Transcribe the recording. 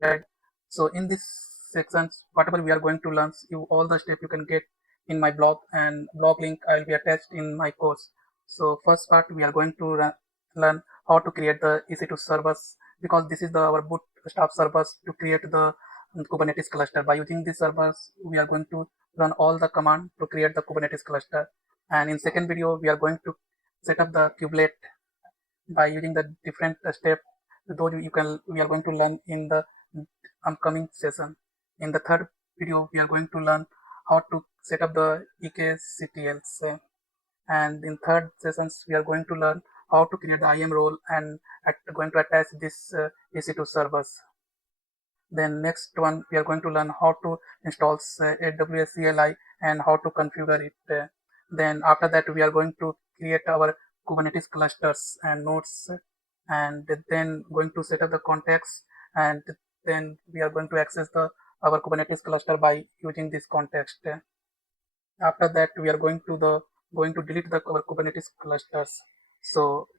Right. So in this section, whatever we are going to learn, all the steps you can get in my blog, and blog link I will be attached in my course. So first part we are going to learn how to create the EC2 servers, because this is our bootstrap servers to create the Kubernetes cluster. By using these servers, we are going to run all the command to create the Kubernetes cluster. And in second video, we are going to set up the kubelet by using the different step. Those you can we are going to learn in the upcoming session. In the third video, we are going to learn how to set up the eksctls, and in third sessions we are going to learn how to create the IAM role and going to attach this EC2 servers. Then next one we are going to learn how to install AWS CLI and how to configure it. Then after that we are going to create our Kubernetes clusters and nodes, and then going to set up the context, and then we are going to access the our Kubernetes cluster by using this context. After that we are going to delete the our Kubernetes clusters. So